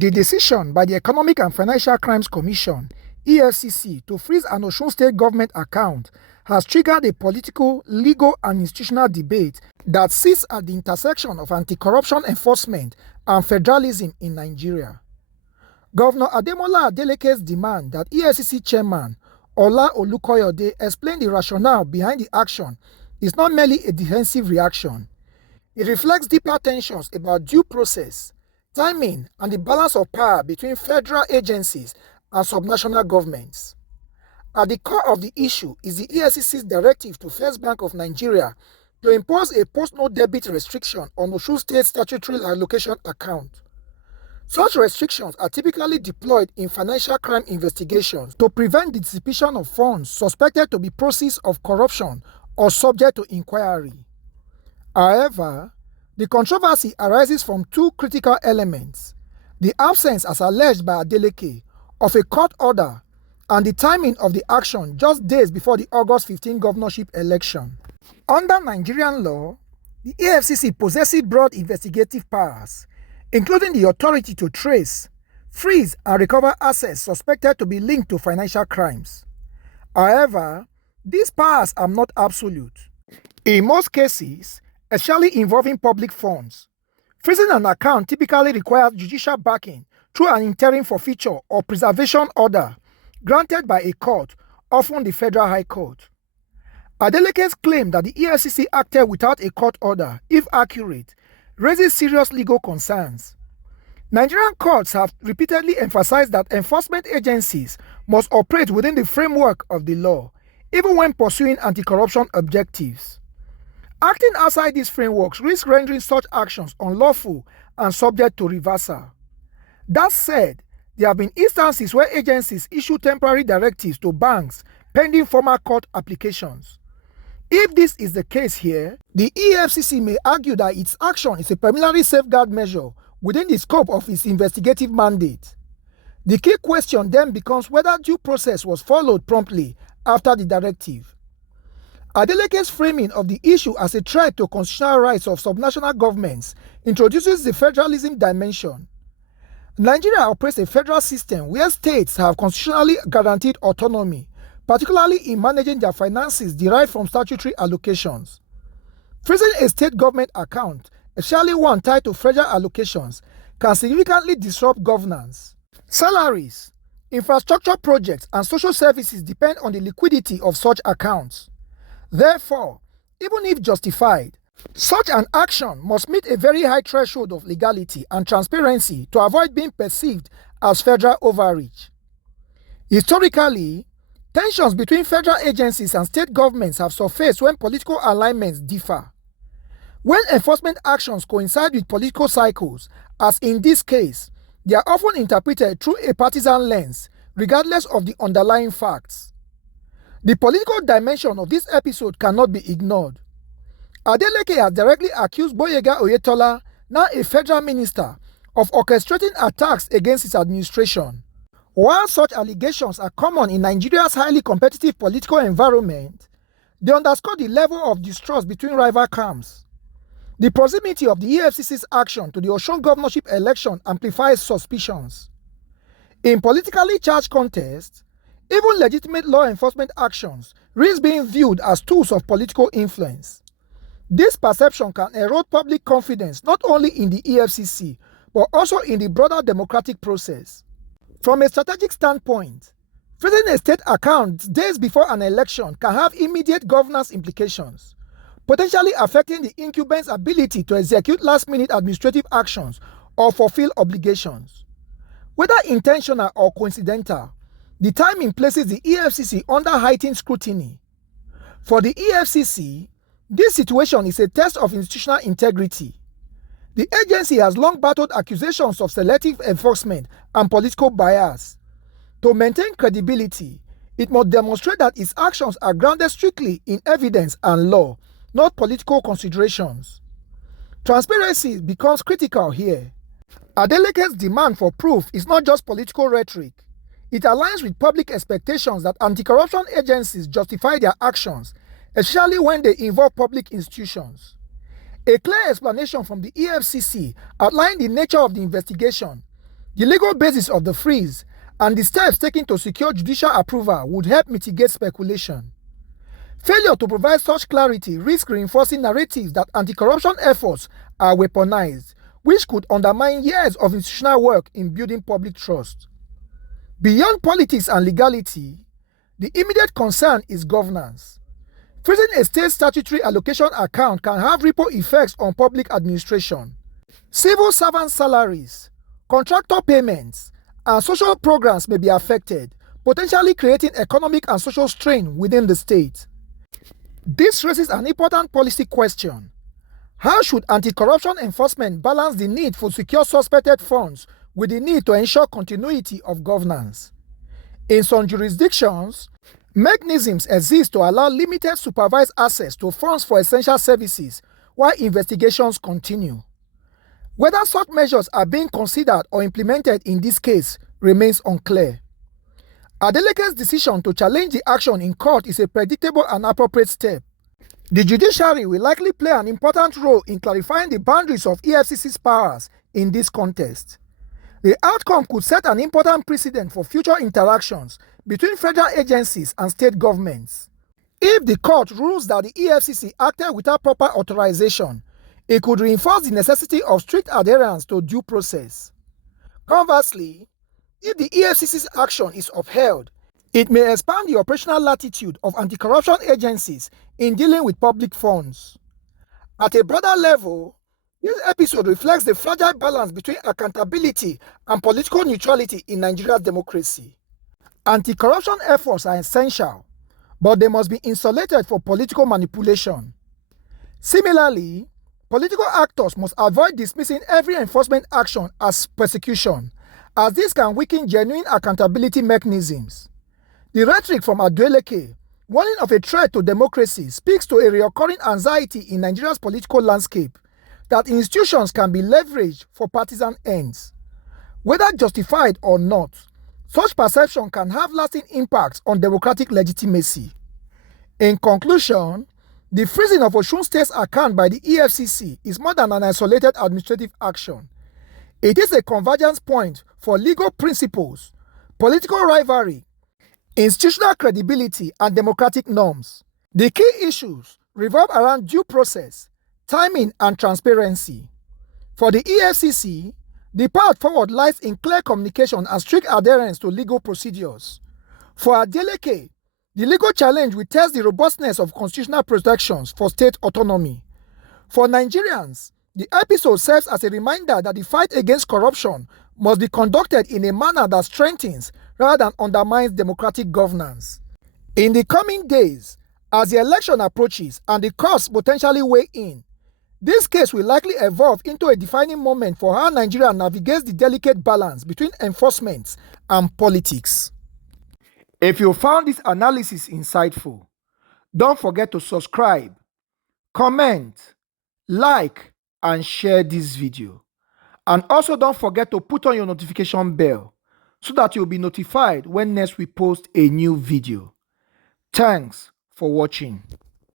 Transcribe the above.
The decision by the Economic and Financial Crimes Commission (EFCC) to freeze an Osun State government account has triggered a political, legal and institutional debate that sits at the intersection of anti-corruption enforcement and federalism in Nigeria. Governor Adeleke's demand that EFCC chairman Ola Olukoyede explain the rationale behind the action is not merely a defensive reaction. It reflects deeper tensions about due process, timing, and the balance of power between federal agencies and subnational governments. At the core of the issue is the EFCC's directive to First Bank of Nigeria to impose a post-no debit restriction on Osun State statutory allocation account. Such restrictions are typically deployed in financial crime investigations to prevent the dissipation of funds suspected to be proceeds of corruption or subject to inquiry. However, the controversy arises from two critical elements: the absence, as alleged by Adeleke, of a court order and the timing of the action just days before the August 15 governorship election. Under Nigerian law, the EFCC possesses broad investigative powers, including the authority to trace, freeze, and recover assets suspected to be linked to financial crimes. However, these powers are not absolute. In most cases, especially involving public funds, freezing an account typically requires judicial backing through an interim forfeiture or preservation order granted by a court, often the Federal High Court. Adeleke's claim that the EFCC acted without a court order, if accurate, raises serious legal concerns. Nigerian courts have repeatedly emphasized that enforcement agencies must operate within the framework of the law, even when pursuing anti-corruption objectives. Acting outside these frameworks risks rendering such actions unlawful and subject to reversal. That said, there have been instances where agencies issue temporary directives to banks pending formal court applications. If this is the case here, the EFCC may argue that its action is a preliminary safeguard measure within the scope of its investigative mandate. The key question then becomes whether due process was followed promptly after the directive. Adeleke's framing of the issue as a threat to constitutional rights of subnational governments introduces the federalism dimension. Nigeria operates a federal system where states have constitutionally guaranteed autonomy, particularly in managing their finances derived from statutory allocations. Freezing a state government account, especially one tied to federal allocations, can significantly disrupt governance. Salaries, infrastructure projects, and social services depend on the liquidity of such accounts. Therefore, even if justified, such an action must meet a very high threshold of legality and transparency to avoid being perceived as federal overreach. Historically, tensions between federal agencies and state governments have surfaced when political alignments differ. When enforcement actions coincide with political cycles, as in this case, they are often interpreted through a partisan lens, regardless of the underlying facts. The political dimension of this episode cannot be ignored. Adeleke has directly accused Boyega Oyetola, now a federal minister, of orchestrating attacks against his administration. While such allegations are common in Nigeria's highly competitive political environment, they underscore the level of distrust between rival camps. The proximity of the EFCC's action to the Osun governorship election amplifies suspicions. In politically charged contests, even legitimate law enforcement actions risk being viewed as tools of political influence. This perception can erode public confidence not only in the EFCC, but also in the broader democratic process. From a strategic standpoint, freezing a state account days before an election can have immediate governance implications, potentially affecting the incumbent's ability to execute last-minute administrative actions or fulfill obligations. Whether intentional or coincidental, the timing places the EFCC under heightened scrutiny. For the EFCC, this situation is a test of institutional integrity. The agency has long battled accusations of selective enforcement and political bias. To maintain credibility, it must demonstrate that its actions are grounded strictly in evidence and law, not political considerations. Transparency becomes critical here. Adeleke's demand for proof is not just political rhetoric. It aligns with public expectations that anti-corruption agencies justify their actions, especially when they involve public institutions. A clear explanation from the EFCC outlining the nature of the investigation, The legal basis of the freeze and the steps taken to secure judicial approval would help mitigate speculation. Failure to provide such clarity risks reinforcing narratives that anti-corruption efforts are weaponized, which could undermine years of institutional work in building public trust. Beyond politics and legality, the immediate concern is governance. Freezing a state statutory allocation account can have ripple effects on public administration. Civil servant salaries, contractor payments, and social programs may be affected, potentially creating economic and social strain within the state. This raises an important policy question. How should anti-corruption enforcement balance the need for secure suspected funds with the need to ensure continuity of governance? In some jurisdictions, mechanisms exist to allow limited supervised access to funds for essential services while investigations continue. Whether such measures are being considered or implemented in this case remains unclear. Adeleke's decision to challenge the action in court is a predictable and appropriate step. The judiciary will likely play an important role in clarifying the boundaries of EFCC's powers in this context. The outcome could set an important precedent for future interactions between federal agencies and state governments. If the court rules that the EFCC acted without proper authorization, it could reinforce the necessity of strict adherence to due process. Conversely, if the EFCC's action is upheld, it may expand the operational latitude of anti-corruption agencies in dealing with public funds. At a broader level, this episode reflects the fragile balance between accountability and political neutrality in Nigeria's democracy. Anti-corruption efforts are essential, but they must be insulated from political manipulation. Similarly, political actors must avoid dismissing every enforcement action as persecution, as this can weaken genuine accountability mechanisms. The rhetoric from Adeleke, warning of a threat to democracy, speaks to a recurring anxiety in Nigeria's political landscape that institutions can be leveraged for partisan ends. Whether justified or not, such perception can have lasting impacts on democratic legitimacy. In conclusion, the freezing of Osun State's account by the EFCC is more than an isolated administrative action. It is a convergence point for legal principles, political rivalry, institutional credibility, and democratic norms. The key issues revolve around due process, timing, and transparency. For the EFCC, the path forward lies in clear communication and strict adherence to legal procedures. For Adeleke, the legal challenge will test the robustness of constitutional protections for state autonomy. For Nigerians, the episode serves as a reminder that the fight against corruption must be conducted in a manner that strengthens rather than undermines democratic governance. In the coming days, as the election approaches and the costs potentially weigh in, this case will likely evolve into a defining moment for how Nigeria navigates the delicate balance between enforcement and politics. If you found this analysis insightful, don't forget to subscribe, comment, like, and share this video. And also don't forget to put on your notification bell so that you'll be notified when next we post a new video. Thanks for watching.